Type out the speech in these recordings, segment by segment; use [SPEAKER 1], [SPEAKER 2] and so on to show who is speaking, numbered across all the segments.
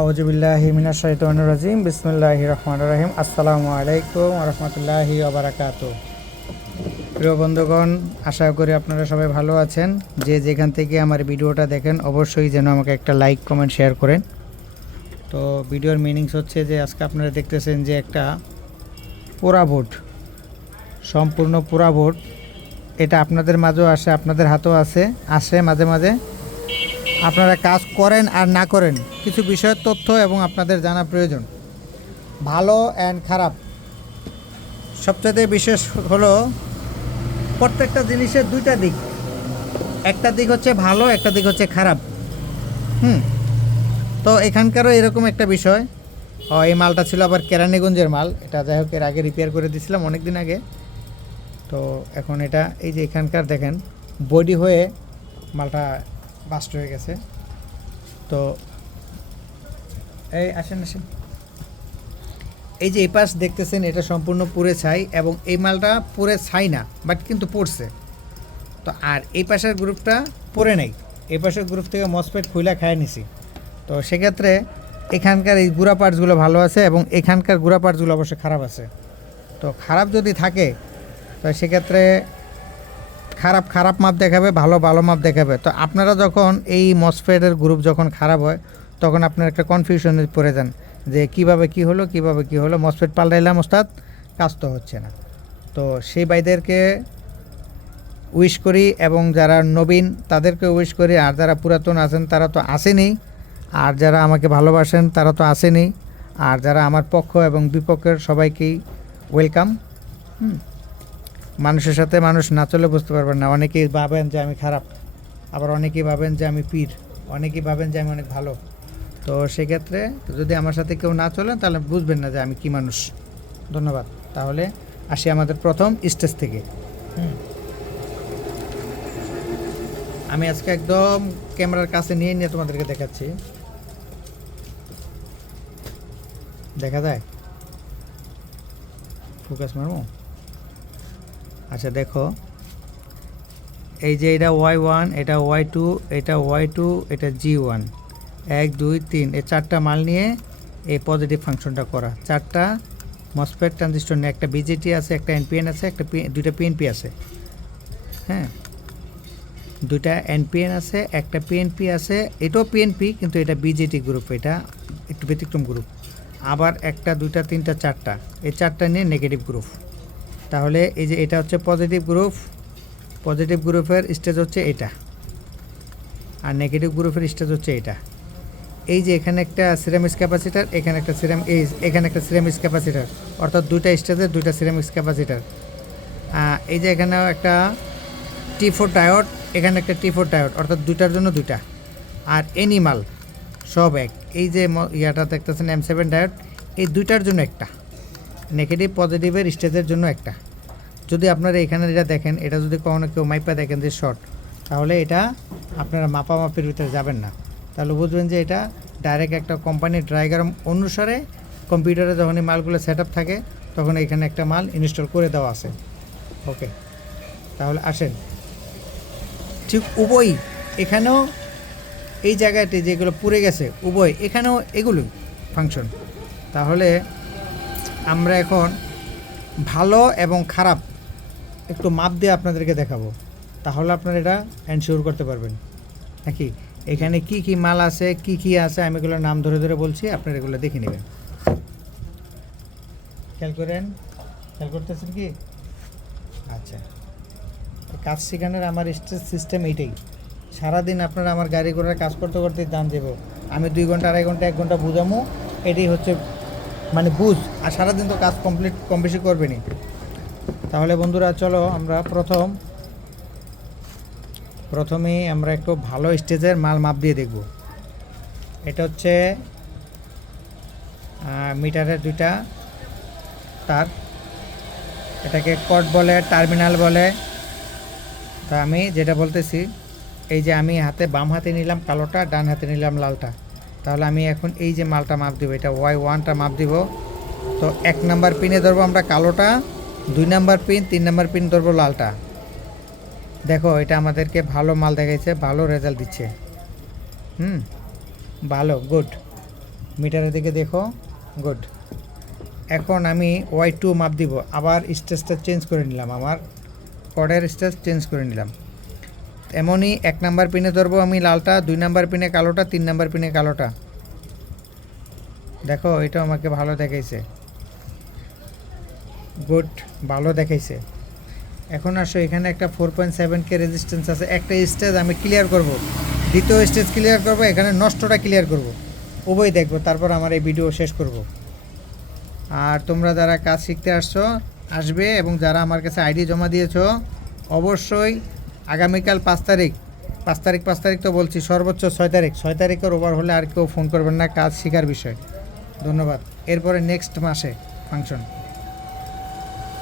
[SPEAKER 1] আউজবিল্লাহি মিনাশ শাইতানির রাজিম, বিসমিল্লাহির রহমানির রহিম। আসসালামু আলাইকুম রাহমাতুল্লাহি ওয়া বারাকাতুহু। প্রিয় বন্ধুগণ, আশা করি আপনারা সবাই ভালো আছেন। যে যেখান থেকে আমার ভিডিওটা দেখেন, অবশ্যই যেন আমাকে একটা লাইক, কমেন্ট, শেয়ার করেন। তো ভিডিওর মিনিংস হচ্ছে যে, আজকে আপনারা দেখতেছেন যে একটা পোড়া ভোট সম্পূর্ণ পোড়া ভোট এটা আপনাদের মাঝেও আসে, আপনাদের হাতেও আছে আসে মাঝে মাঝে। আপনারা কাজ করেন আর না করেন, কিছু বিষয়ের তথ্য এবং আপনাদের জানা প্রয়োজন। ভালো অ্যান্ড খারাপ। সবচেয়ে বিশেষ হলো, প্রত্যেকটা জিনিসের দুইটা দিক। একটা দিক হচ্ছে ভালো, একটা দিক হচ্ছে খারাপ। হুম? তো এখানকারও এরকম একটা বিষয়। এই মালটা ছিল আবার কেরানীগঞ্জের মাল। এটা যাই হোক, এর আগে রিপেয়ার করে দিয়েছিলাম অনেক দিন আগে। তো এখন এটা, এই যে এখানকার দেখেন, বডি হয়ে মালটা বাস্ট হয়ে গেছে। তো এই আসেন আসেন। এই যে এই পাশ দেখতেছেন, এটা সম্পূর্ণ পুরে ছাই এবং এই মালটা পুরে ছাই না বাট কিন্তু পড়ছে। তো আর এই পাশের গ্রুপটা পড়ে নেই। এই পাশের গ্রুপ থেকে মসপেট খুইলা খায় নিছি। তো সেক্ষেত্রে এখানকার এই গুড়া পার্টসগুলো ভালো আছে এবং এখানকার গুড়া পার্টসগুলো অবশ্যই খারাপ আছে। তো খারাপ যদি থাকে, তো সেক্ষেত্রে খারাপ খারাপ মাপ দেখাবে, ভালো ভালো মাপ দেখাবে। তো আপনারা যখন এই মসফেটের গ্রুপ যখন খারাপ হয়, তখন আপনার একটা কনফিউশনে পড়ে যান যে কীভাবে কি হলো, কীভাবে কি হলো। মসফেট পাল্টাইলাম ওস্তাদ, কাজ তো হচ্ছে না। তো সেই ভাইদেরকে উইশ করি এবং যারা নবীন, তাদেরকে উইশ করি। আর যারা পুরাতন আছেন, তারা তো আসেনি। আর যারা আমাকে ভালোবাসেন, তারা তো আসেনি। আর যারা আমার পক্ষ এবং বিপক্ষের সবাইকেই ওয়েলকাম হুম। মানুষের সাথে মানুষ না চলে বুঝতে পারবেন না। অনেকেই ভাবেন যে আমি খারাপ, আবার অনেকেই ভাবেন যে আমি পীর, অনেকেই ভাবেন যে আমি অনেক ভালো। তো সেক্ষেত্রে যদি আমার সাথে কেউ না চলেন তাহলে বুঝবেন না যে আমি কি মানুষ। ধন্যবাদ। তাহলে আসি আমাদের প্রথম স্টেজ থেকে। আমি আজকে একদম ক্যামেরার কাছে নিয়ে নিয়ে তোমাদেরকে দেখাচ্ছি। দেখা যায়? ফোকাস মারবো? আচ্ছা দেখো। এই যে এটা ওয়াই ওয়ান, এটা ওয়াই টু, এটা ওয়াই টু, এটা জি ওয়ান। এক, দুই, তিন, এই চারটা মাল নিয়ে এই পজিটিভ ফাংশনটা করা। চারটা মসপেট ট্রানজিস্টর নিয়ে একটা বিজেটি আছে, একটা এনপিএন আছে, একটা দুইটা পিএনপি আছে। হ্যাঁ? দুইটা এনপিএন আছে, একটা পিএনপি আছে। এটাও পিএনপি কিন্তু এটা বিজেটি গ্রুপ এটা একটু ব্যতিক্রম গ্রুপ আবার একটা, দুইটা, তিনটা, চারটা। এই চারটা নিয়ে নেগেটিভ গ্রুপ তাহলে এই যে এটা হচ্ছে পজিটিভ গ্রুপ পজিটিভ গ্রুপের স্টেজ হচ্ছে এটা আর নেগেটিভ গ্রুপের স্টেজ হচ্ছে এটা। এই যে এখানে একটা সিরামিক্স ক্যাপাসিটার এখানে একটা সিরাম এই এখানে একটা সিরামিক্স ক্যাপাসিটার অর্থাৎ দুইটা স্টেজের দুইটা সিরামিক্স ক্যাপাসিটার এই যে এখানেও একটা টি ফোর ডায়োড এখানে একটা টি ফোর ডায়োড অর্থাৎ দুইটার জন্য দুইটা। আর এনিমাল সব এক। এই যে ইয়াটা দেখতেছেন এম সেভেন ডায়োড এই দুইটার জন্য একটা। নেগেটিভ পজিটিভের স্টেজের জন্য একটা। যদি আপনারা এখানে যেটা দেখেন, এটা যদি কখনো কেউ মাইপা দেখেন যে শর্ট তাহলে এটা আপনারা মাপামাপির ভিতরে যাবেন না। তাহলে বুঝবেন যে এটা ডাইরেক্ট একটা কোম্পানির ড্রাইগার অনুসারে কম্পিউটারে যখন এই মালগুলো সেট থাকে, তখন এখানে একটা মাল ইনস্টল করে দেওয়া আছে। ওকে তাহলে আসেন। ঠিক উভয় এখানেও এই জায়গাতে যেগুলো পুড়ে গেছে, উভয় এখানেও এগুলোই ফাংশন তাহলে আমরা এখন ভালো এবং খারাপ একটু মাপ দিয়ে আপনাদেরকে দেখাবো। তাহলে আপনারা এটা এনশিওর করতে পারবেন। নাকি? এখানে কি কি মাল আছে, কি কি আছে, আমি এগুলোর নাম ধরে ধরে বলছি, আপনারা এগুলো দেখে নেবেন। খেয়াল করেন? খেয়াল করতেছেন কি? আচ্ছা। কাজ শেখানোর আমার স্টেজ সিস্টেম এইটাই। সারাদিন আপনারা আমার গাড়ি ঘোড়ার কাজ করতে করতে দাম দেবো। আমি দুই ঘণ্টা, আড়াই ঘণ্টা, এক ঘণ্টা বুঝামো। এটাই হচ্ছে মানে বুঝ, আর সারাদিন তো কাজ কমপ্লিট কম বেশি করবেনি তাহলে বন্ধুরা, চলো আমরা প্রথম, প্রথমেই আমরা একটু ভালো স্টেজের মাল মাপ দিয়ে দেখব। এটা হচ্ছে মিটারের দুইটা তার। এটাকে কট বলে, টার্মিনাল বলে। তা আমি যেটা বলতেছি, এই যে আমি হাতে বাম হাতে নিলাম কালোটা, ডান হাতে নিলাম লালটা। তাহলে আমি এখন এই যে মালটা মাপ দিব, এটা ওয়াই ওয়ানটা মাপ দিব। তো এক নাম্বার পিনে ধরবো আমরা কালোটা, দুই নাম্বার পিন, তিন নাম্বার পিন ধরবো লালটা। দেখো, এটা আমাদেরকে ভালো মাল দেখাইছে, ভালো রেজাল্ট দিচ্ছে। হুম? ভালো গুড মিটারের দিকে দেখো গুড এখন আমি ওয়াই টু মাপ দিব, আবার স্টেজটা চেঞ্জ করে নিলাম, আমার কর্ডের স্টেজ চেঞ্জ করে নিলাম। এমনই এক নাম্বার পিনে ধরবো আমি লালটা, দুই নাম্বার পিনে কালোটা, তিন নাম্বার পিনে কালোটা। দেখো এটা আমাকে ভালো দেখাইছে। গুড, ভালো দেখাইছে। এখন আসো, এখানে একটা four point seven K resistance আছে। একটা স্টেজ আমি ক্লিয়ার করব। দ্বিতীয় স্টেজ ক্লিয়ার করব, এখানে নষ্টটা ক্লিয়ার করব। উভয় দেখব, তারপর আমার এই ভিডিও শেষ করব। আর তোমরা যারা কাজ শিখতে আসছো, আসবে এবং যারা আমার কাছে আইডি জমা দিয়েছ, অবশ্যই আগামীকাল পাঁচ তারিখ। পাঁচ তারিখ পাঁচ তারিখ তো বলছি, সর্বোচ্চ ছয় তারিখ। ছয় তারিখের ওভার হলে আর কেউ ফোন করবেন না, কাজ শেখার বিষয়। ধন্যবাদ। এরপরে নেক্সট মাসে ফাংশন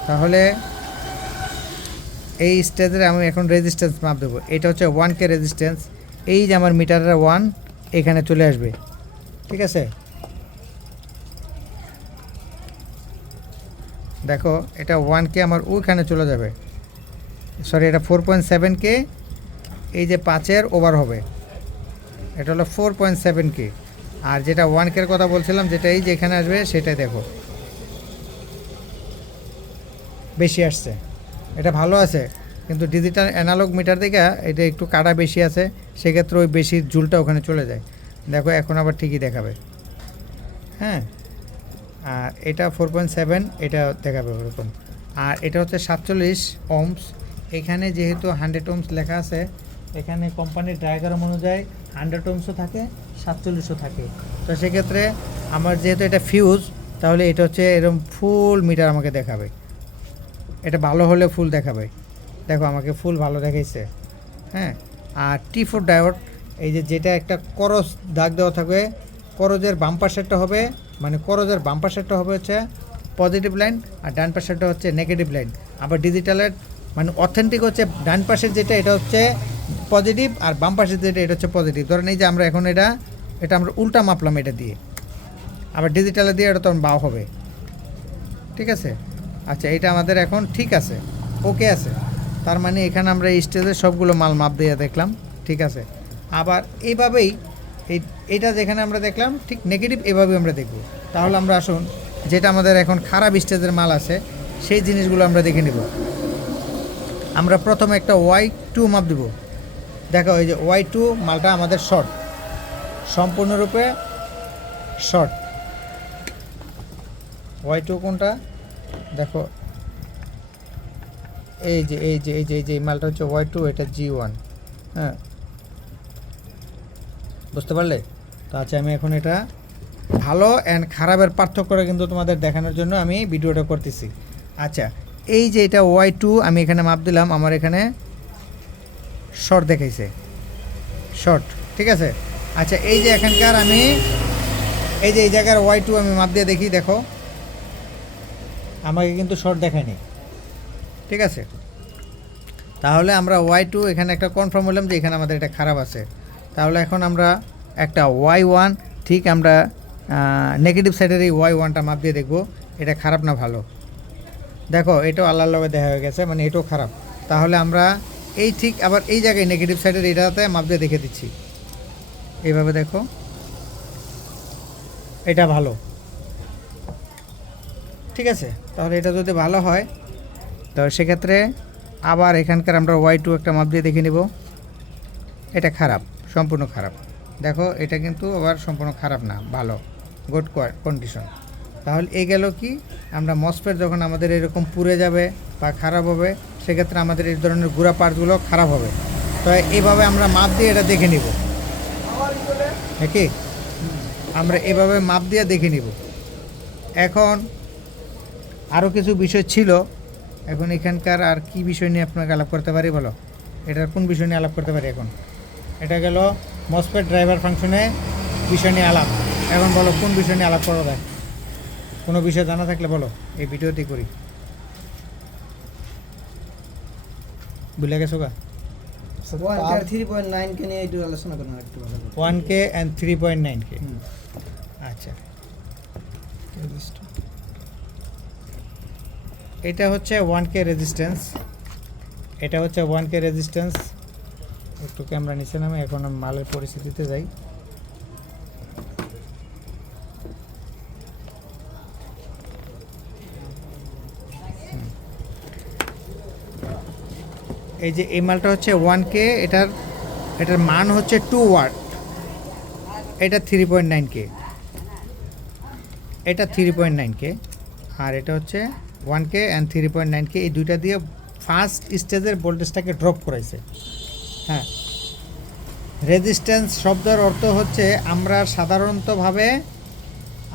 [SPEAKER 1] তাহলে এই স্টেজে আমি এখন রেজিস্ট্যান্স মাপ দেবো। এটা হচ্ছে ওয়ান কে রেজিস্ট্যান্স এই যে আমার মিটারের ওয়ান এখানে চলে আসবে। ঠিক আছে? দেখো, এটা ওয়ান কে আমার ওইখানে চলে যাবে। সরি, এটা ফোর পয়েন্ট সেভেন কে এই যে পাঁচের ওভার হবে। এটা হলো ফোর পয়েন্ট সেভেন কে আর যেটা ওয়ান কের কথা বলছিলাম, যেটা এই যেখানে আসবে, সেটাই দেখো। বেশি আসছে। এটা ভালো আছে, কিন্তু ডিজিটাল অ্যানালগ মিটার থেকে এটা একটু কাটা বেশি আছে, সেক্ষেত্রে ওই বেশি জুলটা ওখানে চলে যায়। দেখো, এখন আবার ঠিকই দেখাবে। হ্যাঁ? আর এটা ফোর পয়েন্ট সেভেন এটা দেখাবে ওরকম। আর এটা হচ্ছে সাতচল্লিশ ওমস এখানে যেহেতু হান্ড্রেড ওমস লেখা আছে, এখানে কোম্পানির ডায়াগ্রাম অনুযায়ী হান্ড্রেড ওমসও থাকে সাতচল্লিশও থাকে। তো সেক্ষেত্রে আমার যেহেতু এটা ফিউজ তাহলে এটা হচ্ছে এরকম ফুল মিটার আমাকে দেখাবে। এটা ভালো হলে ফুল দেখাবে। দেখো আমাকে ফুল ভালো দেখাইছে। হ্যাঁ? আর টি ফোর ডায়োড এই যে যেটা একটা করস দাগ দেওয়া থাকবে, করজের বাম পাশেরটা হবে মানে করজের বাম পাশেরটা হবে হচ্ছে পজিটিভ লাইন আর ডান পাশেরটা হচ্ছে নেগেটিভ লাইন আবার ডিজিটালের মানে অথেন্টিক হচ্ছে, ডান পাশের যেটা, এটা হচ্ছে পজিটিভ আর বাম পাশের যেটা, এটা হচ্ছে পজিটিভ ধরেন এই যে আমরা এখন এটা এটা আমরা উল্টা মাপলাম এটা দিয়ে। আবার ডিজিটালে দিয়ে এটা তখন বাও হবে। ঠিক আছে? আচ্ছা এটা আমাদের এখন ঠিক আছে। ওকে আছে। তার মানে এখানে আমরা এই স্টেজে সবগুলো মাল মাপ দিয়ে দেখলাম। ঠিক আছে? আবার এইভাবেই এই, এটা যেখানে আমরা দেখলাম, ঠিক নেগেটিভ এভাবে আমরা দেখব। তাহলে আমরা আসুন, যেটা আমাদের এখন খারাপ স্টেজের মাল আছে, সেই জিনিসগুলো আমরা দেখে নেব। আমরা প্রথমে একটা ওয়াই টু মাপ দেব। দেখো, এই যে ওয়াই টু মালটা আমাদের শর্ট সম্পূর্ণরূপে শর্ট ওয়াই টু কোনটা? দেখো, এই যে এই যে এই যে এই যে, এই মালটা হচ্ছে ওয়াই টু এটা জি ওয়ান হ্যাঁ। বুঝতে পারলে? তো আচ্ছা আমি এখন এটা ভালো অ্যান্ড খারাপের পার্থক্যটা কিন্তু তোমাদের দেখানোর জন্য আমি ভিডিওটা করতেছি। আচ্ছা এই যে এটা ওয়াই টু আমি এখানে মাপ দিলাম, আমার এখানে শর্ট দেখাইছে। শর্ট ঠিক আছে? আচ্ছা এই যে এখানকার আমি, এই যে এই জায়গার ওয়াই টু আমি মাপ দিয়ে দেখি, দেখো। আমাকে কিন্তু শর্ট দেখায়নি। ঠিক আছে? তাহলে আমরা ওয়াই টু এখানে একটা কনফার্ম হলাম যে এখানে আমাদের এটা খারাপ আছে। তাহলে এখন আমরা একটা ওয়াই ওয়ান ঠিক আমরা নেগেটিভ সাইডের এই ওয়াই ওয়ানটা মাপ দিয়ে দেখব। এটা খারাপ না ভালো? দেখো, এটাও আল্লাহর লগে দেখা হয়ে গেছে মানে এটাও খারাপ। তাহলে আমরা এই ঠিক আবার এই জায়গায় নেগেটিভ সাইডের এটাতে মাপ দিয়ে দেখে দিচ্ছি। এইভাবে দেখো। এটা ভালো। ঠিক আছে? তাহলে এটা যদি ভালো হয়, তো সেক্ষেত্রে আবার এখানকার আমরা ওয়াই টু একটা মাপ দিয়ে দেখে নিব। এটা খারাপ, সম্পূর্ণ খারাপ। দেখো, এটা কিন্তু আবার সম্পূর্ণ খারাপ না, ভালো গুড কন্ডিশন তাহলে এই গেল কি? আমরা মসপেট যখন আমাদের এরকম পুড়ে যাবে বা খারাপ হবে, সেক্ষেত্রে আমাদের এই ধরনের গুঁড়া পার্টগুলো খারাপ হবে। তো এইভাবে আমরা মাপ দিয়ে এটা দেখে নিব। কি? আমরা এভাবে মাপ দিয়ে দেখে নিব। এখন আরও কিছু বিষয় ছিল। এখন এখানকার আর কি বিষয় নিয়ে আপনাকে আলাপ করতে পারি বলো? এটার কোন বিষয় নিয়ে আলাপ করতে পারি এখন? এটা গেল মসপেট ড্রাইভার ফাংশনে বিষয় নিয়ে আলাপ। এখন বলো কোন বিষয় নিয়ে আলাপ করা যায়? কোনো বিষয় জানা থাকলে বলো এই ভিডিওতেই করি। বুঝলে গেছো গা?
[SPEAKER 2] ভালো।
[SPEAKER 1] One K and three point nine K. আচ্ছা। এটা হচ্ছে ওয়ান কে রেজিস্ট্যান্স এটা হচ্ছে ওয়ান কে রেজিস্ট্যান্স একটু ক্যামেরা নিচে নামে এখন মালের পরিস্থিতিতে যাই। এই যে এই মালটা হচ্ছে ওয়ান কে এটার এটার মান হচ্ছে টু ওয়াট এটা থ্রি পয়েন্ট নাইন কে এটা থ্রি পয়েন্ট নাইন কে আর এটা হচ্ছে one K and three point nine K এই দুইটা দিয়ে ফার্স্ট স্টেজের ভোল্টেজটাকে ড্রপ করাইছে। হ্যাঁ। রেজিস্ট্যান্স শব্দের অর্থ হচ্ছে আমরা সাধারণতভাবে,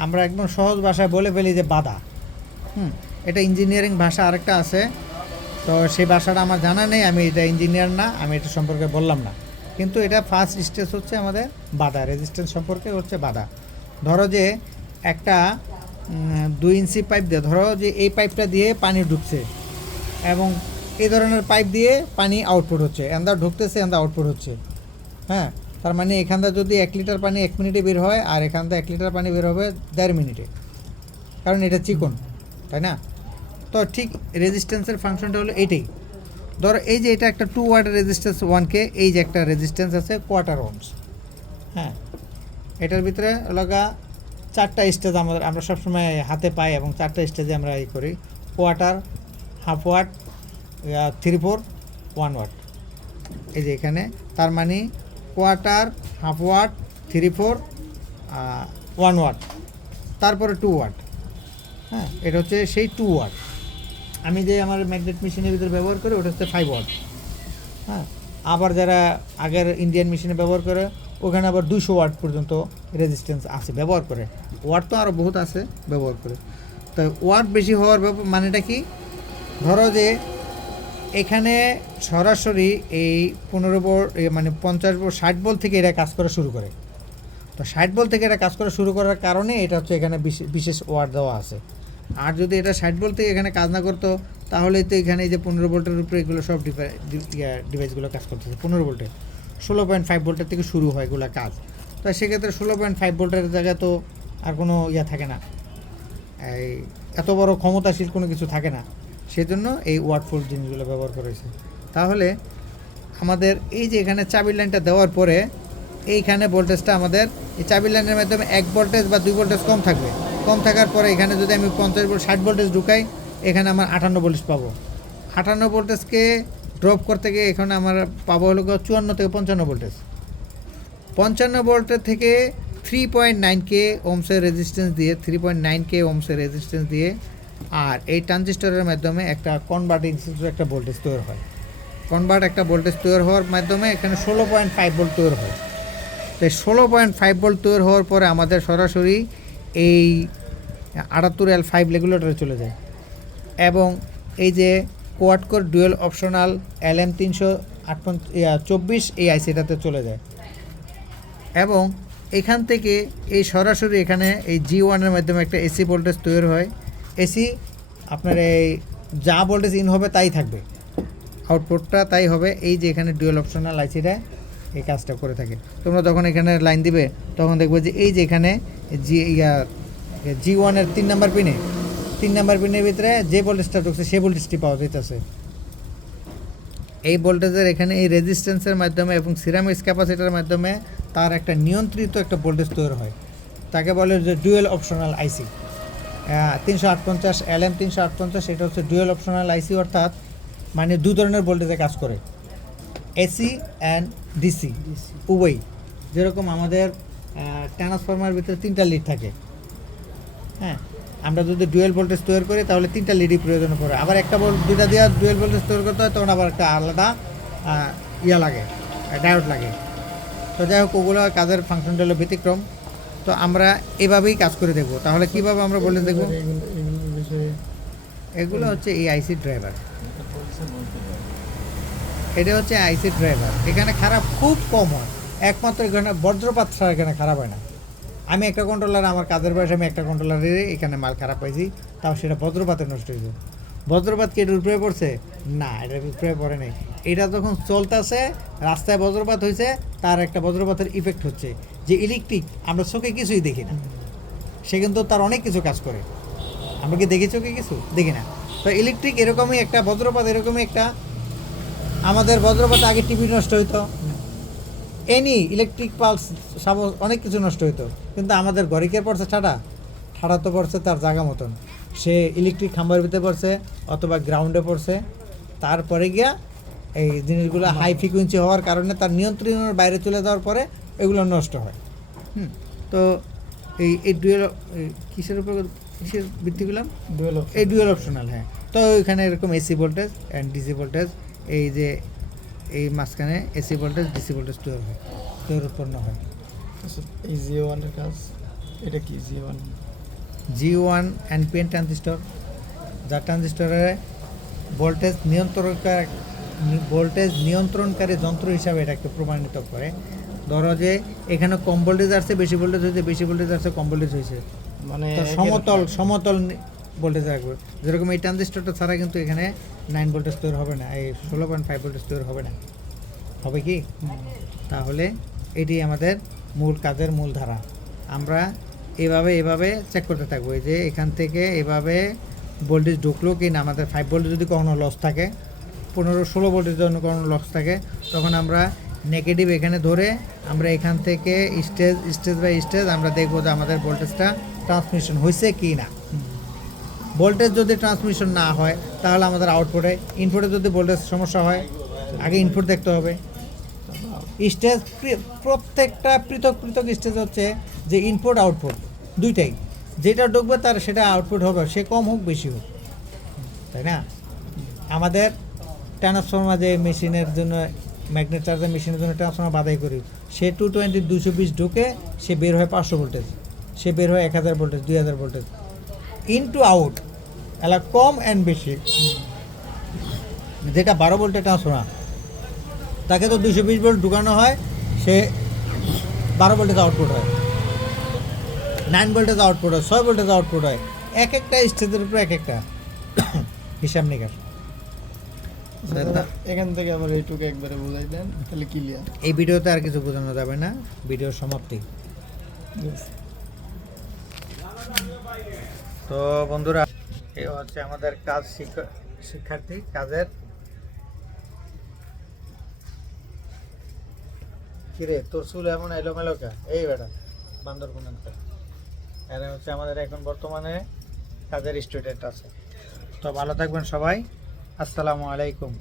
[SPEAKER 1] আমরা একদম সহজ ভাষায় বলে ফেলি যে বাধা। হুম, এটা ইঞ্জিনিয়ারিং ভাষা আরেকটা আছে। তো সেই ভাষাটা আমার জানা নেই, আমি এটা ইঞ্জিনিয়ার না, আমি এটা সম্পর্কে বললাম না। কিন্তু এটা ফার্স্ট স্টেজ হচ্ছে আমাদের বাধা রেজিস্ট্যান্স সম্পর্কে হচ্ছে বাধা। ধরো যে একটা দুই ইঞ্চি পাইপ দিয়ে, ধরো যে এই পাইপটা দিয়ে পানি ঢুকছে এবং এই ধরনের পাইপ দিয়ে পানি আউটপুট হচ্ছে, এন্দা ঢুকতেছে, এন্দা আউটপুট হচ্ছে। হ্যাঁ তার মানে এখানটা যদি এক লিটার পানি এক মিনিটে বের হয়, আর এখানটা এক লিটার পানি বের হবে দেড় মিনিটে। কারণ এটা চিকন, তাই না? তো ঠিক রেজিস্ট্যান্সের ফাংশনটা হলো এটাই। ধরো এই যে এটা একটা টু ওয়াটের রেজিস্ট্যান্স ওয়ানকে এই যে একটা রেজিস্ট্যান্স আছে কোয়ার্টার ওমস হ্যাঁ এটার ভিতরে লগা চারটা স্টেজ আমাদের, আমরা সবসময় হাতে পাই এবং চারটা স্টেজে আমরা এই করি। Quarter half watt three four one watt এই যে এখানে, তার মানে quarter half watt three four one watt তারপরে টু ওয়াট হ্যাঁ এটা হচ্ছে সেই টু ওয়াট আমি যে আমার ম্যাগনেট মেশিনের ভিতরে ব্যবহার করি, ওটা হচ্ছে ফাইভ ওয়াট হ্যাঁ? আবার যারা আগের ইন্ডিয়ান মেশিনে ব্যবহার করে, ওখানে আবার দুশো ওয়াট পর্যন্ত রেজিস্ট্যান্স আছে, ব্যবহার করে। ওয়াট তো আরও বহুত আছে, ব্যবহার করে। তো ওয়াট বেশি হওয়ার মানেটা কি? ধরো যে এখানে সরাসরি এই পনেরো বোর মানে পঞ্চাশ বোর ষাট বল থেকে এরা কাজ করা শুরু করে। তো ষাট বল থেকে এটা কাজ করা শুরু করার কারণে এটা হচ্ছে এখানে বিশে- বিশেষ ওয়ার্ড দেওয়া আছে। আর যদি এটা ষাট বল থেকে এখানে কাজ না করতো, তাহলে তো এখানে এই যে পনেরো ভোল্টের উপরে এগুলো সব ডিভাইসগুলো কাজ করতেছে। পনেরো ভোল্টে ষোলো পয়েন্ট ফাইভ ভোল্টের থেকে শুরু হয় এগুলো কাজ। তো সেক্ষেত্রে ষোলো পয়েন্ট ফাইভ ভোল্টের জায়গায় তো আর কোনো ইয়া থাকে না। এই এত বড় ক্ষমতাশীল কোনো কিছু থাকে না। সেজন্য এই ওয়াটফুল জিনিসগুলো ব্যবহার করেছে তাহলে আমাদের এই যে এখানে চাবির লাইনটা দেওয়ার পরে, এইখানে ভোল্টেজটা আমাদের, এই চাবির লাইনের মাধ্যমে এক ভোল্টেজ বা দুই ভোল্টেজ কম থাকবে। কম থাকার পরে এখানে যদি আমি পঞ্চাশ ভোল্ট ষাট ভোল্টেজ ঢুকাই, এখানে আমার আটান্ন ভোল্টেজ পাবো। আটান্ন ভোল্টেজকে ড্রপ করতে গিয়ে এখানে আমার পাবো হলো চুয়ান্ন থেকে পঞ্চান্ন ভোল্টেজ পঞ্চান্ন ভোল্টের থেকে থ্রি পয়েন্ট নাইন কে ওমসের রেজিস্ট্যান্স দিয়ে থ্রি পয়েন্ট নাইন কে ওমসের রেজিস্ট্যান্স দিয়ে, আর এই ট্রানজিস্টরের মাধ্যমে একটা কনভার্টিং একটা ভোল্টেজ তৈরি হয়। কনভার্ট একটা ভোল্টেজ তৈরি হওয়ার মাধ্যমে এখানে ষোলো পয়েন্ট ফাইভ ভোল্ট তৈরি হয়। তো ষোলো পয়েন্ট ফাইভ ভোল্ট তৈরি হওয়ার পরে আমাদের সরাসরি এই আটাত্তর এল ফাইভ রেগুলেটরে চলে যায়। এবং এই যে quad core dual optional L M তিনশো আট চব্বিশ এই আইসিটাতে চলে যায়। এবং এখান থেকে এই সরাসরি এখানে এই জি ওয়ানের মাধ্যমে একটা এসি ভোল্টেজ তৈরি হয়। এসি আপনার এই যা ভোল্টেজ ইন হবে তাই থাকবে। আউটপুটটা তাই হবে। এই যে এখানে ডুয়েল অপশনাল আইসিটা এই কাজটা করে থাকে। তোমরা যখন এখানে লাইন দিবে, তখন দেখবে যে এই যে এখানে জি জি ওয়ানের তিন নাম্বার পিনে তিন নাম্বার পিনের ভিতরে যে ভোল্টেজটা ঢুকছে সেই ভোল্টেজটি পাওয়া যাইতেছে। এই ভোল্টেজের এখানে এই রেজিস্ট্যান্সের মাধ্যমে এবং সিরামিক্স ক্যাপাসিটার মাধ্যমে তার একটা নিয়ন্ত্রিত একটা ভোল্টেজ তৈরি হয়। তাকে বলে যে ডুয়েল অপশনাল আইসি তিনশো আটপঞ্চাশ এল এম তিনশো আটপঞ্চাশ এটা হচ্ছে ডুয়েল অপশনাল আইসি অর্থাৎ মানে দু ধরনের ভোল্টেজে কাজ করে। এসি অ্যান্ড ডিসি উভয়ই। যেরকম আমাদের ট্রান্সফরমার ভিতরে তিনটা লিড থাকে। হ্যাঁ আমরা যদি ডুয়েল ভোল্টেজ তৈরি করি, তাহলে তিনটা লিডই প্রয়োজন পড়ে। আবার একটা ভোল্ট দুইটা দিয়ে ডুয়েল ভোল্টেজ তৈরি করতে হয়, তখন আবার একটা আলাদা ইয়া লাগে ডায়োড লাগে। তো যাই হোক, ওগুলো কাজের ফাংশনটা হলো ব্যতিক্রম। তো আমরা এভাবেই কাজ করে দেখব। তাহলে কীভাবে আমরা বলে দেখব? এগুলো হচ্ছে এই আইসি ড্রাইভার এটা হচ্ছে আইসি ড্রাইভার এখানে খারাপ খুব কম হয়। একমাত্র এখানে বজ্রপাত ছাড়া এখানে খারাপ হয় না। আমি একটা কন্ট্রোলার আমার কাজের বয়সে আমি একটা কন্ট্রোলারের এখানে মাল খারাপ পাইছি, তাও সেটা বজ্রপাতে নষ্ট হয়েছে বজ্রপাত কি এটার উপরে পড়ছে? না, এটার উপরে পড়ে নাই। এটা যখন চলতেছে, রাস্তায় বজ্রপাত হয়েছে তার একটা বজ্রপাতের ইফেক্ট হচ্ছে। যে ইলেকট্রিক আমরা চোখে কিছুই দেখি না। সে কিন্তু তার অনেক কিছু কাজ করে। আমরা কি দেখি চোখে কিছু? দেখি না। তো ইলেকট্রিক এরকমই একটা, বজ্রপাত এরকমই একটা। আমাদের বজ্রপাত আগে টিভি নষ্ট হইতো। এনি ইলেকট্রিক পালস সব অনেক কিছু নষ্ট হইতো। কিন্তু আমাদের গরিকের পড়ছে ঠাডা ঠাডা তো পড়ছে তার জায়গা মতন। সে ইলেকট্রিক খাম্বার ভিতরে পড়ছে অথবা গ্রাউন্ডে পড়ছে। তারপরে গিয়া এই জিনিসগুলো হাই ফ্রিকোয়েন্সি হওয়ার কারণে তার নিয়ন্ত্রণের বাইরে চলে যাওয়ার পরে এগুলো নষ্ট হয়। হুম তো এই এই ডুয়েল কিসের উপর কিসের ভিত্তি করলাম?
[SPEAKER 2] ডুয়েল
[SPEAKER 1] এই ডুয়েল অপশনাল হ্যাঁ। তো এখানে এরকম AC voltage and DC voltage এই যে এই মাঝখানে এসি ভোল্টেজ ডিসি ভোল্টেজ তৈরি হয় তৈরি উৎপন্ন হয়।
[SPEAKER 2] এই জিও ওয়ানের কাজ এটা কি জিও ওয়ান?
[SPEAKER 1] জি ওয়ান ট্রানজিস্টর যা ট্রানজিস্টরের ভোল্টেজ নিয়ন্ত্রণকার ভোল্টেজ নিয়ন্ত্রণকারী যন্ত্র হিসাবে এটাকে প্রমাণিত করে। ধরো যে এখানে কম ভোল্টেজ আসছে বেশি ভোল্টেজ হয়েছে বেশি ভোল্টেজ আসছে কম ভোল্টেজ হয়েছে।
[SPEAKER 2] মানে
[SPEAKER 1] সমতল সমতল ভোল্টেজ রাখবে যেরকম এই ট্রানজিস্টরটা ছাড়া কিন্তু এখানে নাইন ভোল্টেজ তৈরি হবে না, এই ষোলো পয়েন্ট ফাইভ ভোল্টেজ তৈরি হবে না। হবে কি? তাহলে এটি আমাদের মূল কাজের মূল ধারা। আমরা এভাবে এভাবে চেক করতে থাকব। যে এখান থেকে এভাবে ভোল্টেজ ঢুকলো কি না, আমাদের ফাইভ ভোল্টেজ যদি কখনো লস থাকে, পনেরো ষোলো ভোল্টেজ জন্য কখনো লস থাকে, তখন আমরা নেগেটিভ এখানে ধরে আমরা এখান থেকে স্টেজ স্টেজ বাই স্টেজ আমরা দেখব যে আমাদের ভোল্টেজটা ট্রান্সমিশন হয়েছে কি না। ভোল্টেজ যদি ট্রান্সমিশন না হয়, তাহলে আমাদের আউটপুটে ইনপুটে যদি ভোল্টেজ সমস্যা হয়, আগে ইনপুট দেখতে হবে। স্টেজ প্রত্যেকটা পৃথক পৃথক স্টেজ হচ্ছে যে ইনপুট আউটপুট দুইটাই। যেটা ঢুকবে তার সেটা আউটপুট হবে, সে কম হোক, বেশি হোক। তাই না? আমাদের ট্রান্সফর্মার যে মেশিনের জন্য ম্যাগনেট চার্জার মেশিনের জন্য ট্রান্সফর্মার বাধাই করি, সে টু টোয়েন্টি দুশো বিশ ঢুকে সে বের হয় পাঁচশো ভোল্টেজ সে বের হয় এক হাজার ভোল্টেজ দুই হাজার ভোল্টেজ ইনটু আউট এলা কম অ্যান্ড বেশি। যেটা বারো ভোল্টের ট্রান্সফর্মার তাকে তো দুশো বিশ ভোল্ট ঢুকানো হয় সে বারো ভোল্টেজ আউটপুট হয়। নাইন ভোল্টেজ আউটপুট হয় ছয় ভোল্টেজ আউটপুট হয়। এক একটা স্টেজের উপরে এক একটা হিসাব নিকাশ।
[SPEAKER 2] এখান থেকে আবার এইটুকু একবারে বুঝাই দেন তাহলে ক্লিয়ার
[SPEAKER 1] এই ভিডিওতে আর কিছু বোঝানো যাবে না ভিডিওর সমাপ্তি। তো বন্ধুরা, এ হচ্ছে আমাদের কাজ শিক্ষা- শিক্ষার্থী কাজের। কিরে, তোর চুল এমন এলোমেলো কে এই বেটা, বান্দর এরা হচ্ছে আমাদের এখন বর্তমানে কাজের স্টুডেন্ট আছে। তো ভালো থাকবেন সবাই। আসসালামু আলাইকুম।